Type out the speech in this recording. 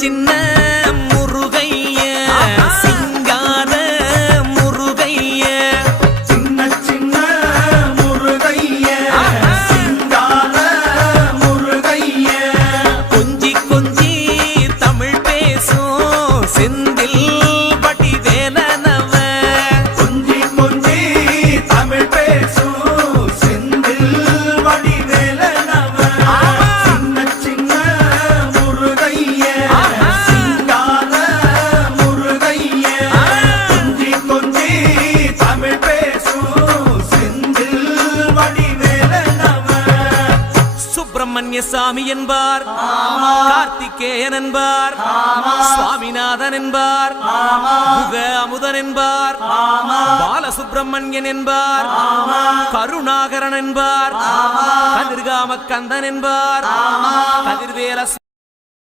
சின்ன முருகைய சிங்கார முருகைய சின்ன சின்ன முருகைய சிங்கார முருகைய கொஞ்சி கொஞ்சி தமிழ் பேசும் செந்தில் வடிவேலனவ கொஞ்சி கொஞ்சி தமிழ் பேசும் செந்தில் வடிவேலனவ சின்ன சின்ன முருகைய சிங்கார முருகைய கொஞ்சி கொஞ்சி தமிழ் பேசும் செந்தில் வடிவேலனவ சுப்பிரமணிய சாமி என்பார், கார்த்திகேயன் என்பார், சுவாமிநாதன் என்பார், முக அமுதன் என்பார், பாலசுப்பிரமணியன் என்பார், கருணாகரன் என்பார், கதிர்காம கந்தன் என்பார், கதிர்வேல